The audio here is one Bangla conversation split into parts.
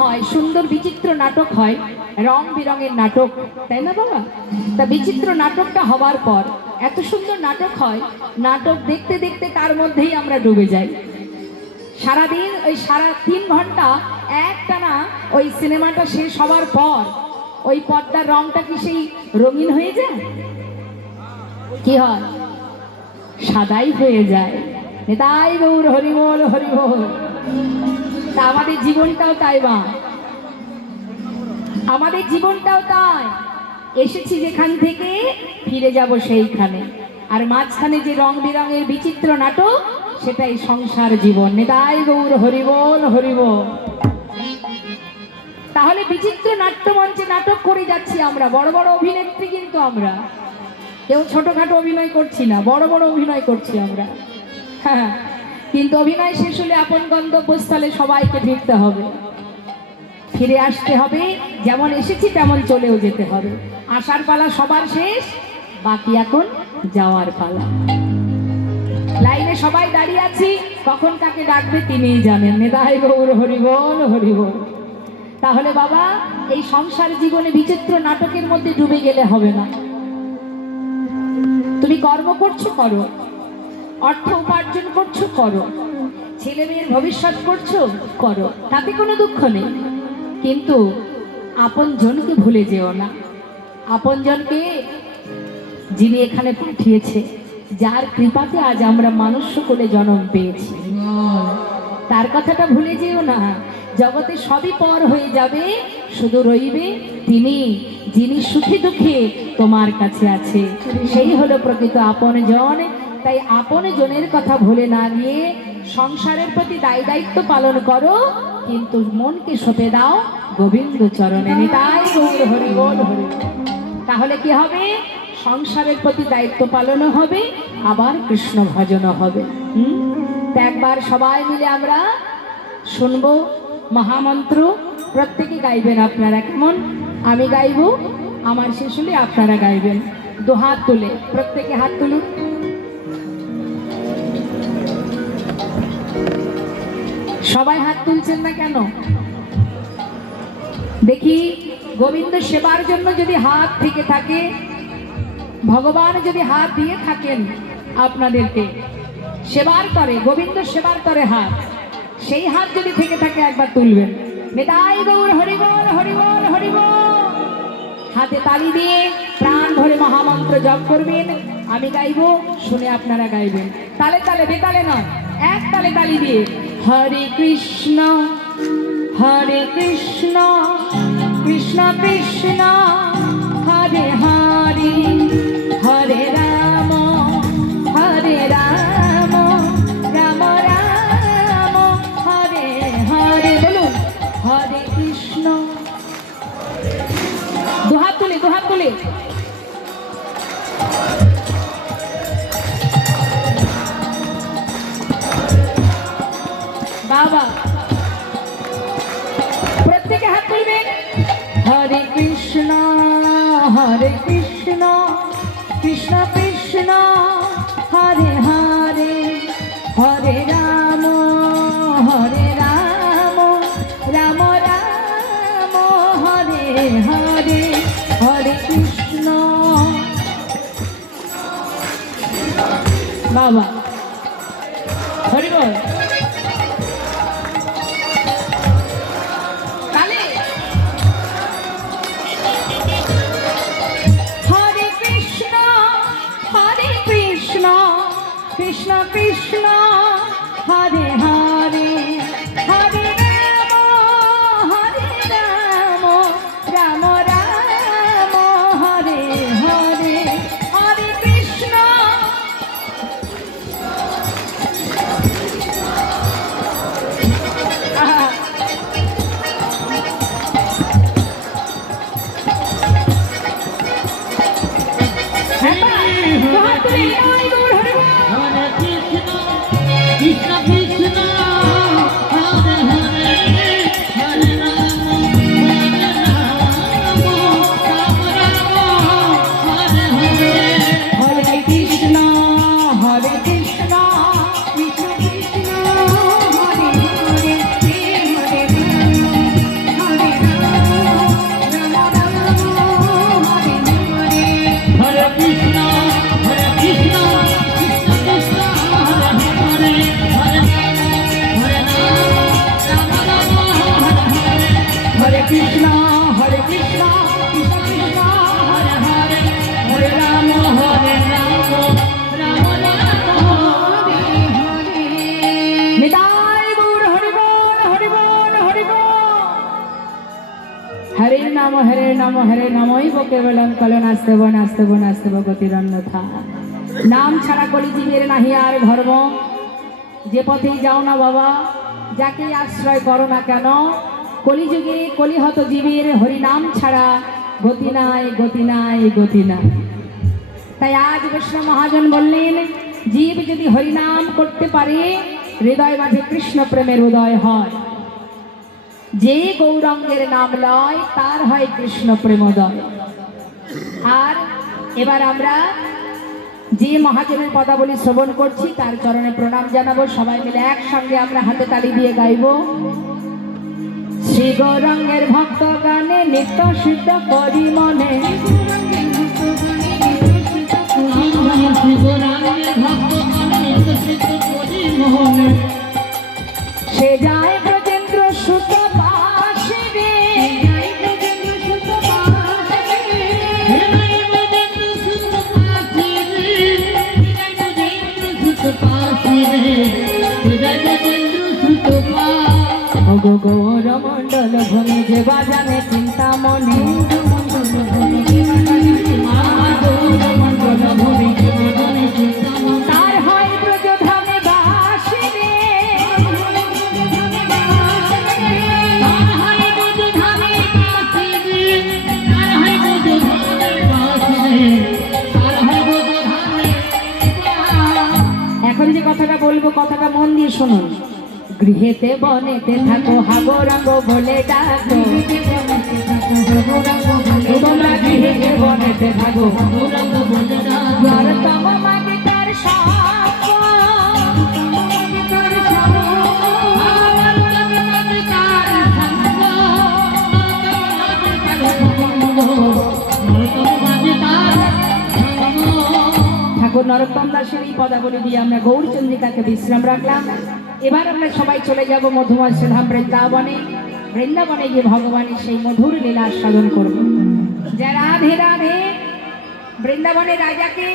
হয় সুন্দর বিচিত্র নাটক হয়, রং বেরঙের নাটক, তাই না বাবা? তা বিচিত্র নাটকটা হওয়ার পর এত সুন্দর নাটক হয়, নাটক দেখতে দেখতে তার মধ্যেই আমরা ডুবে যাই। সারাদিন ওই সারা 3 ঘন্টা একটানা ওই সিনেমাটা শেষ হওয়ার পর ওই পর্দার রংটা কি সেই রঙিন হয়ে যায়? কি হয়? সাদাই হয়ে যায়। তাই গৌর হরিবল হরিবল। তা আমাদের জীবনটাও তাই মা, আমাদের জীবনটাও তাই। এসেছি যেখান থেকে ফিরে যাব সেইখানে, আর মাঝখানে যে রং বেরঙের বিচিত্র নাটক সেটাই সংসার জীবন। নিতাই গৌর হরিবল হরিবল। তাহলে বিচিত্র নাট্যমঞ্চে নাটক করে যাচ্ছি আমরা, বড় বড় অভিনেত্রী কিন্তু আমরা, কেউ ছোটখাটো অভিনয় করছি না, বড় বড় অভিনয় করছি আমরা। হ্যাঁ, কিন্তু অভিনয় শেষ হলে আপন গন্তব্যস্থলে সবাইকে ফিরতে হবে, ফিরে আসতে হবে। যেমন এসেছি তেমন চলেও যেতে হবে। আসার পালা সবার শেষ, বাকি এখন যাওয়ার পালা। লাইনে সবাই দাঁড়িয়ে আছি, কখন কাকে ডাকবে তিনিই জানেন। নিতাই গৌর হরিবল হরিবল। তাহলে বাবা, এই সংসার জীবনে বিচিত্র নাটকের মধ্যে ডুবে গেলে হবে না। তুমি কর্ম করছো করো, অর্থ উপার্জন করছো করো, ছেলে মেয়ের ভবিষ্যৎ করছো করো, তাতে কোনো দুঃখ নেই। কিন্তু আপনজনকে ভুলে যেও না। আপনজনকে যিনি এখানে পাঠিয়েছে, যার কৃপাতে আজ আমরা মানুষ কোলে জন্ম পেয়েছি, তার কথাটা ভুলে যেও না। জগতে সবই পর হয়ে যাবে, শুধু রইবে তিনি, যিনি সুখে দুঃখে তোমার কাছে আছে, সেই হলো প্রকৃত আপনজন। তাই আপনজনের কথা ভুলে না গিয়ে সংসারের প্রতি দায়িত্ব পালন করো, কিন্তু মনকে সঁপে দাও গোবিন্দ চরণে। নিতাই গৌর হরিবল হরি। তাহলে কি হবে? সংসারের প্রতি দায়িত্ব পালনও হবে, আবার কৃষ্ণ ভজনও হবে। তো একবার সবাই মিলে আমরা শুনবো মহামন্ত্র, প্রত্যেকে গাইবেন আপনারা। কেমন? আমি গাইব, আমার শেষ হলে আপনারা গাইবেন। 2 হাত তুলে, প্রত্যেকে হাত তুলুন। সবাই হাত তুলছেন না কেন দেখি? গোবিন্দ সেবার জন্য যদি হাত থেকে থাকে, ভগবান যদি হাত দিয়ে থাকেন আপনাদেরকে সেবার করে, গোবিন্দ সেবার করে হাত, সেই হাত যদি থেকে থাকে একবার তুলবেন। নিতাই গৌর হরিবল হরিবল হরিবল। হাতে তালি দিয়ে প্রাণ ভরে মহামন্ত্র জপ করবেন। আমি গাইব, শুনে আপনারা গাইবেন। তালে তালে, বেতালে নয়, এক তালে তালি দিয়ে। হরে কৃষ্ণ কৃষ্ণ কৃষ্ণ হরে হরে, হরে রাম রাম রাম হরে হরে। বলুন হরে কৃষ্ণ। 2 হাত তুলে, 2 হাত তুলে। বাবা, প্রত্যেকে হাত তুলবেন। হরে কৃষ্ণ কৃষ্ণ কৃষ্ণ হরে হরে, হরে রাম রাম রাম হরে হরে, হরে কৃষ্ণ। বাবা হরি বল। কৃষ্ণ কৃষ্ণ হরে হরে, হরে রাম রাম রাম হরে হরে, হরে কৃষ্ণ। হরে কৃষ্ণ কৃষ্ণ কৃষ্ণ কৃষ্ণ হরে হরে হরে রাম রাম হরে হরে। নিতাই গৌর হরি বল হরি বল হরি বল। হরে নাম হরে নামই কেবলম কলো নাস্তেব নাস্তেব নাস্তেব গতিরন্যথা। নাম ছাড়া কলিজীবের নাহি আর ধর্ম। যে পথেই যাও না বাবা, যাকে আশ্রয় করো না কেন, কলিযুগে কলিহত জীবের হরিনাম ছাড়া গতি নাই গতি নাই গতি নাই। তাই আজ বৈষ্ণব মহাজন বললেন, জীব যদি হরিনাম করতে পারে হৃদয় মাঝে কৃষ্ণ প্রেমের উদয় হয়। যে গৌরাঙ্গের নাম লয় তার হয় কৃষ্ণ প্রেমোদয়। আর এবার আমরা যে মহাজনের পদাবলী শ্রবণ করছি তার চরণে প্রণাম জানাবো। সবাই মিলে একসঙ্গে আমরা হাতে তালি দিয়ে গাইব। শ্রী গৌরাঙ্গের ভক্ত গানে নিত্য সিদ্ধ করি মনে, সে যায় ব্রজেন্দ্র সুত পাশে রে, গৌর মন্ডল ভূমি যে বাজানে চিন্তা মনে, তার হয় ব্রজধামে বাসে রে, এখন যে কথাটা বলবো কথাটা মন দিয়ে শুনুন। গৃহেতে বনেতে থাকো হাগোরাঙ্গ বলে ডাকো, তোমরা গৃহেতে বনেতে থাকো নরতম মাগে তার সাপ, ঠাকুর নরোত্তম দাসের এই পদাবলী দিয়ে আমরা গৌরচন্দ্রিকাকে বিশ্রাম রাখলাম। এবার আমরা সবাই চলে যাব মধুময় ধাম বৃন্দাবনে। বৃন্দাবনে গিয়ে ভগবানের সেই মধুর লীলা আস্বাদন করব। যা রাধে রাধে। বৃন্দাবনের রাজাকে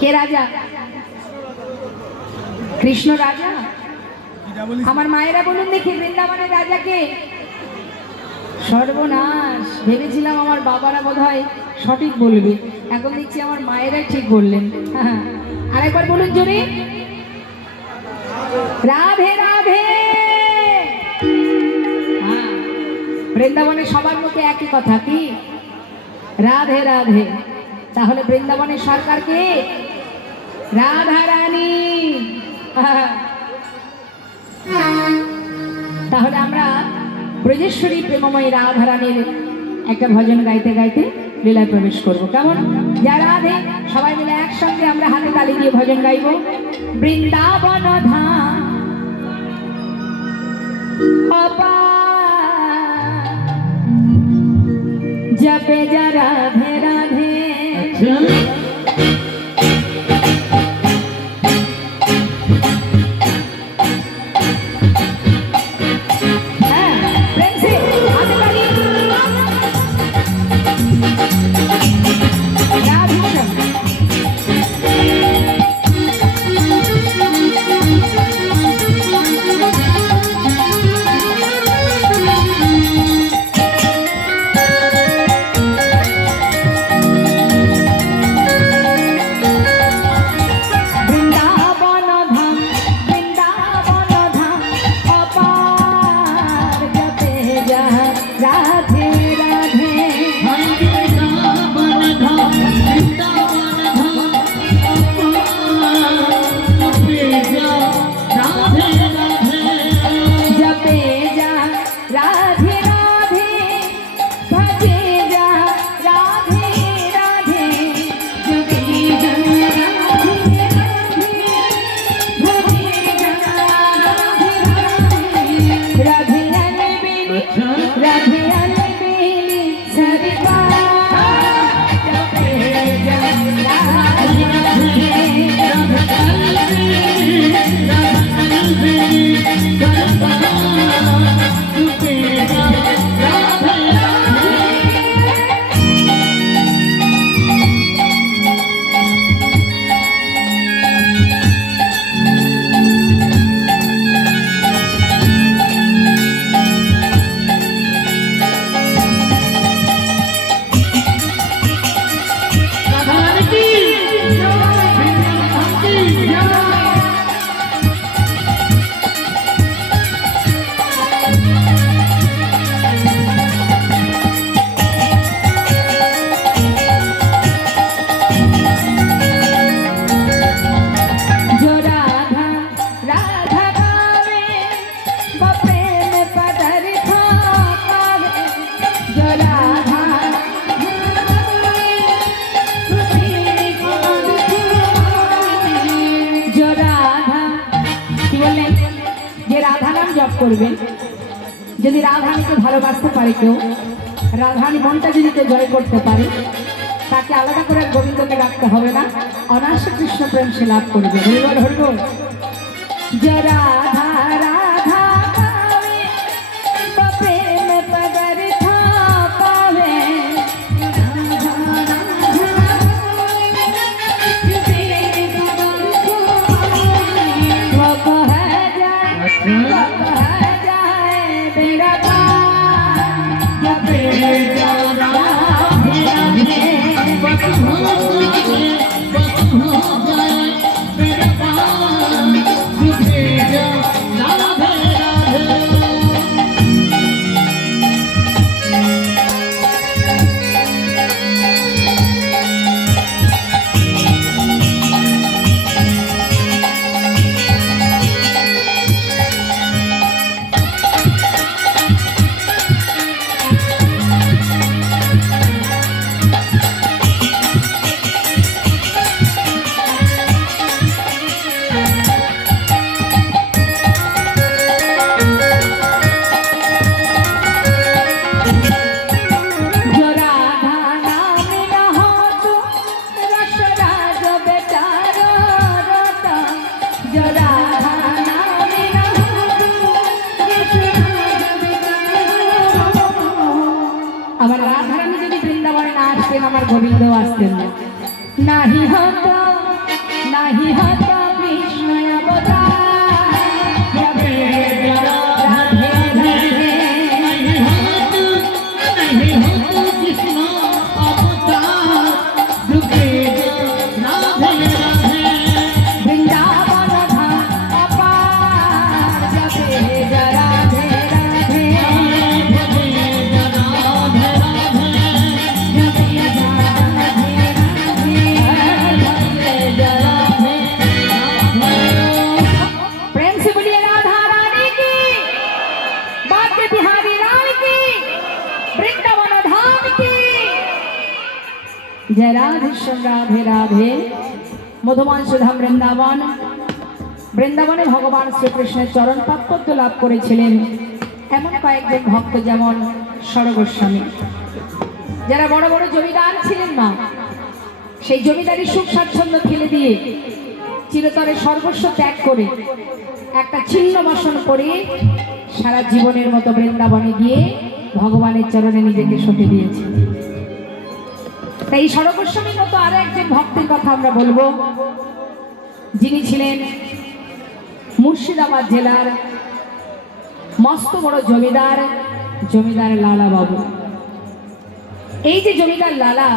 কে রাজা? কৃষ্ণ রাজা। আমার মায়েরা বলুন দেখি বৃন্দাবনের রাজাকে? সর্বনাশ, ভেবেছিলাম আমার বাবারা বোধহয় সঠিক বলবে, এখন দেখছি আমার মায়েরাই ঠিক বললেন। আরেকবার বলুন জোরে, রাধে রাধে। বৃন্দাবনে সবার মুখে একই কথা, কি? রাধে রাধে। তাহলে বৃন্দাবনের সরকার কে? রাধা রানী। তাহলে আমরা ব্রজেশ্বরী প্রেমময়ী রাধা রানীর একটা ভজন গাইতে গাইতে লীলায় প্রবেশ করব। কেমন? যা রাধে। সবাই মিলে একসঙ্গে আমরা হাতে তালি দিয়ে ভজন গাইব। বৃন্দাবন ধাম অপার, জপে যা রাধে রাধে। যে রাধা নাম জপ করবেন, যদি রাধারানীকে ভালোবাসতে পারে কেউ, রাধারানী মনটা যদি কেউ জয় করতে পারে, তাকে আলাদা করে গোবিন্দকে ডাকতে হবে না, অনায়াসে কৃষ্ণ প্রেম সে লাভ করবে। হরিবল হরিবল। যে রাধা রাধা পাবে, তো প্রেম পদার্থ পাবে। রাধা রাধা वो कह जाए मेरा जब আমার রাধারানী যদি বৃন্দাবনে না আসতেন, আমার গোবিন্দ আসতেন না। নাহি হতো কৃষ্ণ অবতার, রাধে রাধে কৃষ্ণ অবতার, বৃন্দাবন ধাম অপার, জপে রাধে রাধে जय राधे राधे राधे। मधुमान सुधाम বৃন্দাবন, বৃন্দাবনে ভগবান শ্রীকৃষ্ণের চরণ পাদপদ্ম লাভ করেছিলেন এমন কয়েকজন ভক্ত, যেমন সরগোস্বামী, যারা বড় বড় জমিদার ছিলেন না, সেই জমিদারি সুখ স্বাচ্ছন্দ্য ফেলে দিয়ে চিরতরে সর্বস্ব ত্যাগ করে একটা ছিন্ন বসন করে সারা জীবনের মতো বৃন্দাবনে গিয়ে ভগবানের চরণে নিজেকে সঁপে দিয়েছে। তাই সরগোস্বামীর মতো আরো একজন ভক্তের কথা আমরা বলবো, যিনি ছিলেন মুর্শিদাবাদ জেলার মস্ত বড় জমিদার, জমিদার লালা বাবু। এই যে জমিদার লালা,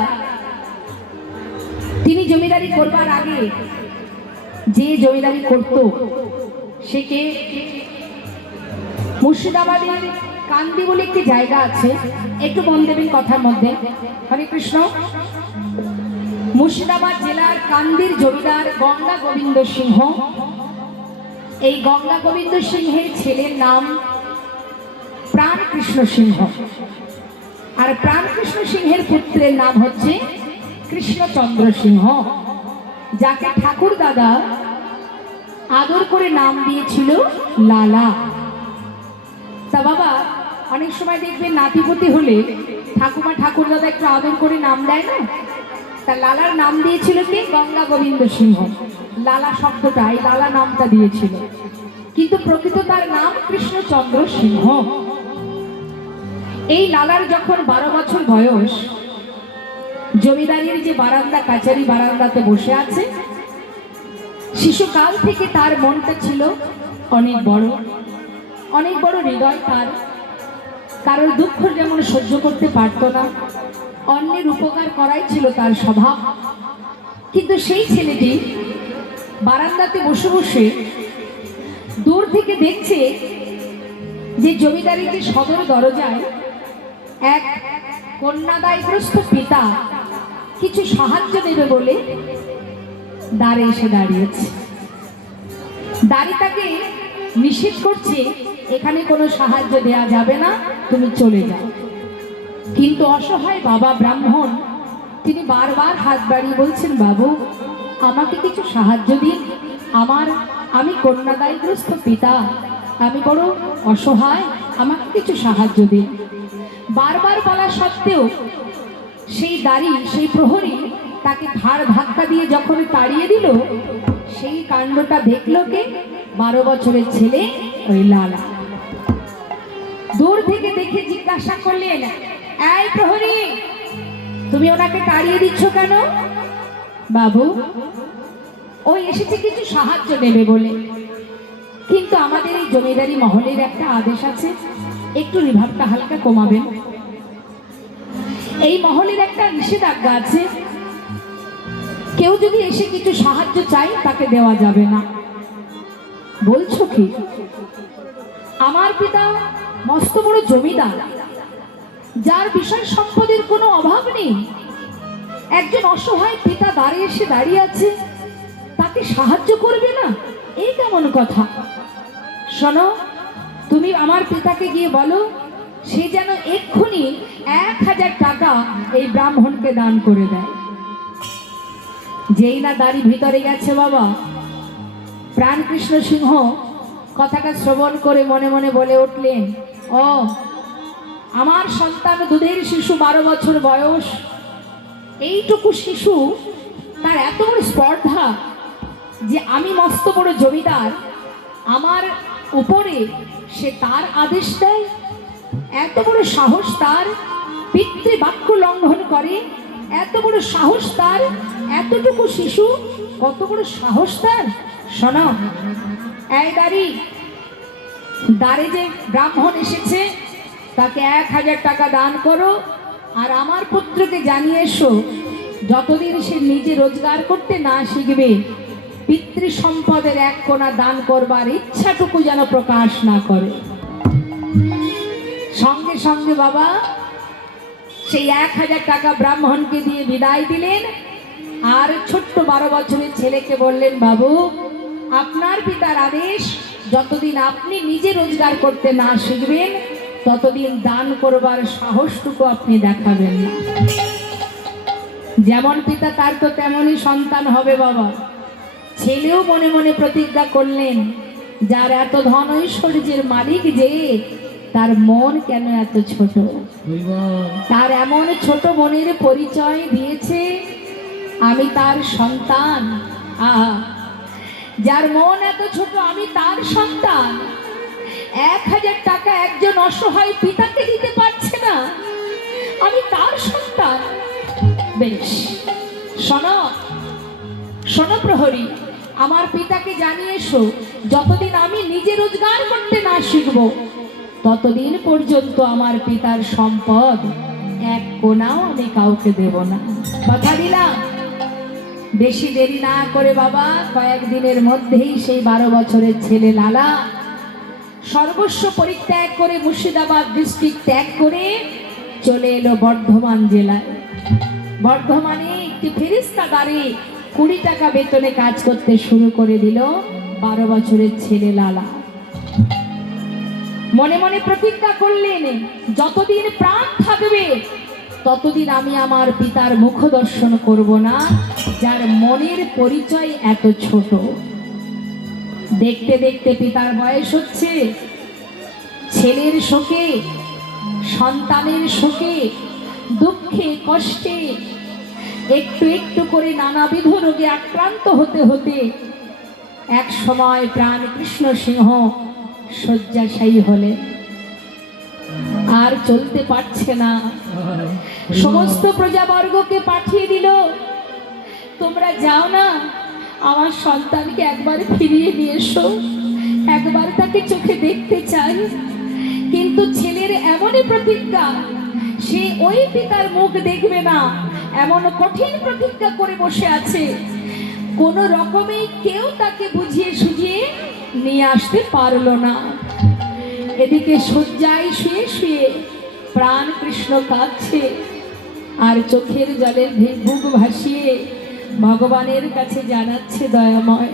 তিনি জমিদারি করবার আগে যে জমিদারি করত সে কে? মুর্শিদাবাদের কান্দি বলে একটি জায়গা আছে, একটু মন দেবেন কথার মধ্যে। হরে কৃষ্ণ। মুর্শিদাবাদ জেলার কান্দির জমিদার গঙ্গা গোবিন্দ সিংহ। এই গঙ্গা গোবিন্দ সিংহের ছেলের নাম প্রাণকৃষ্ণ সিংহ, আর প্রাণকৃষ্ণ সিংহের পুত্রের নাম হচ্ছে কৃষ্ণচন্দ্র সিংহ, যাকে ঠাকুর দাদা আদর করে নাম দিয়েছিল লালা। তা বাবা, অনেক সময় দেখবেন নাতিপতি হলে ঠাকুমা ঠাকুর দাদা একটু আদর করে নাম দেয় না? তা লালার নাম দিয়েছিল কি? গঙ্গা গোবিন্দ সিংহ। লালা শব্দটা, এই লালা নামটা দিয়েছিল, কিন্তু প্রকৃত তার নাম কৃষ্ণচন্দ্র সিংহ। এই লালার যখন 12 বছর বয়স, জমিদারির যে বারান্দা, কাচারি বারান্দাতে বসে আছে, শিশুকাল থেকে তার মনটা ছিল অনেক বড়, অনেক বড় হৃদয় তার। কারোর দুঃখ যেমন সহ্য করতে পারত না, অন্যের উপকার করাই ছিল তার স্বভাব। কিন্তু সেই ছেলেটি বারান্দাতে বসে বসে দূর থেকে দেখছে যে জমিদারিতে সদর দরজায় এক কন্যাদায়গ্রস্ত পিতা কিছু সাহায্য দেবে বলে দ্বারে এসে দাঁড়িয়েছে। দাঁড়ি তাকে নিষেধ করছে, এখানে কোনো সাহায্য দেয়া যাবে না, তুমি চলে যাও। কিন্তু অসহায় বাবা ব্রাহ্মণ, তিনি বারবার হাত বাড়িয়ে বলছেন, বাবু আমাকে কিছু সাহায্য দিন, আমি কন্যাদায়গ্রস্ত পিতা, আমি বড় অসহায়, আমাকে কিছু সাহায্য দিন। বারবার বলা সত্ত্বেও সেই দাড়ি, সেই প্রহরী তাকে ঘাড় ধাক্কা দিয়ে যখন তাড়িয়ে দিল, সেই কাণ্ডটা দেখলো কে? 12 বছরের ছেলে ওই লালা। দূর থেকে দেখে জিজ্ঞাসা করলেন, এই প্রহরী, তুমি ওনাকে তাড়িয়ে দিচ্ছ কেন? বাবু, ওই এসেছে কিছু সাহায্য নেবে বলে, কিন্তু আমাদের এই জমিদারি মহলের একটা আদেশ আছে, একটু রিভাবটা হালকা কমাবেন। এই মহলের একটা নিষেধাজ্ঞা আছে, কেউ যদি এসে কিছু সাহায্য চাই তাকে দেওয়া যাবে না। বলছো কি? আমার পিতা মস্ত বড় জমিদার, যার বিষয় সম্পদের কোনো অভাব নেই, একজন অসহায় পিতা দাঁড়িয়ে আছে, তাকে সাহায্য করবে না? এই কেমন কথা? শোনো, তুমি আমার পিতাকে গিয়ে বলো সে যেন এক্ষুনি 1000 টাকা এই ব্রাহ্মণকে দান করে দেয়। যেই না দাড়ি ভিতরে গেছে বাবা, প্রাণকৃষ্ণ সিংহ কথাটা শ্রবণ করে মনে মনে বলে উঠলেন, ও আমার সন্তান দুধের শিশু, 12 বছর বয়স, এইটুকু শিশু তার এত বড় স্পর্ধা যে আমি মস্ত বড় জমিদার, আমার উপরে সে তার আদেশ দেয়, এত বড় সাহস তার, পিতৃবাক্য লঙ্ঘন করে, এত বড় সাহস তার, এতটুকু শিশু, কত বড় সাহস তার। শোনো, এই দাঁড়ে যে ব্রাহ্মণ এসেছে তাকে 1000 টাকা দান করো, আর আমার পুত্রকে জানিয়ে এসো যতদিন সে নিজে রোজগার করতে না শিখবে, পিতৃ সম্পদের 1 কোণা দান করবার ইচ্ছাটুকু যেন প্রকাশ না করে। সঙ্গে সঙ্গে বাবা সেই 1000 টাকা ব্রাহ্মণকে দিয়ে বিদায় দিলেন, আর ছোট্ট 12 বছরের ছেলেকে বললেন, বাবু, আপনার পিতার আদেশ, যতদিন আপনি নিজে রোজগার করতে না শিখবেন ততদিন দান করবার সাহসটুকু আপনি দেখাবেন না। যেমন পিতা তার তো তেমনই সন্তান হবে বাবা। ছেলেও মনে মনে প্রতিজ্ঞা করলেন, যার এত ধন ঐশ্বর্যের মালিক যে, তার মন কেন এত ছোট? তার এমন ছোট মনের পরিচয় দিয়েছে আমি তার সন্তান। যার মন এত ছোট, আমি তার সন্তান। 1000 টাকা একজন অসহায় পিতাকে দিতে পারছে না, আমি তার সন্তান। বেশ, শোনো শোনো প্রহরী, আমার পিতাকে জানিয়ে এসো যতদিন আমি নিজে রোজগার করতে না শিখব ততদিন পর্যন্ত আমার পিতার সম্পদ 1 কোণাও আমি কাউকে দেব না। কথা দিলাম। বেশি দেরি না করে বাবা কয়েকদিনের মধ্যেই সেই 12 বছরের ছেলে লালা সর্বস্ব পরিত্যাগ করে মুর্শিদাবাদ ডিস্ট্রিক্ট ত্যাগ করে চলে এলো বর্ধমান জেলায়। বর্ধমানে একটি ফেরিস্তা গাড়ি 20 টাকা বেতনে কাজ করতে শুরু করে দিল 12 বছরের ছেলে লালা। মনে মনে প্রতিজ্ঞা করলেন, যতদিন প্রাণ থাকবে ততদিন আমি আমার পিতার মুখ দর্শন করব না, যার মনের পরিচয় এত ছোট। দেখতে দেখতে পিতার বয়স হচ্ছে, ছেলের শোকে, সন্তানের শোকে, দুঃখে, কষ্টে একটু একটু করে নানাবিধ রোগে আক্রান্ত হতে হতে এক সময় প্রাণকৃষ্ণ সিংহ শয্যাশায়ী হলে, আর চলতে পারছে না। সমস্ত প্রজাবর্গকে পাঠিয়ে দিল, তোমরা যাও না, আমার সন্তানকে একবার ফিরিয়ে নিয়ে এসো, একবার তাকে চোখে দেখতে চাই। কিন্তু ছেলের এমনই প্রতিজ্ঞা, সে ওই পিতার মুখ দেখবে না, এমন কঠিন প্রতিজ্ঞা করে বসে আছে, কোন রকমে কেউ তাকে বুঝিয়ে সুঝিয়ে নিয়ে আসতে পারলো না। এদিকে শয্যায় শুয়ে শুয়ে প্রাণ কৃষ্ণ কাঁদছে, আর চোখের জলে বুক ভাসিয়ে ভগবানের কাছে জানাচ্ছে, দয়াময়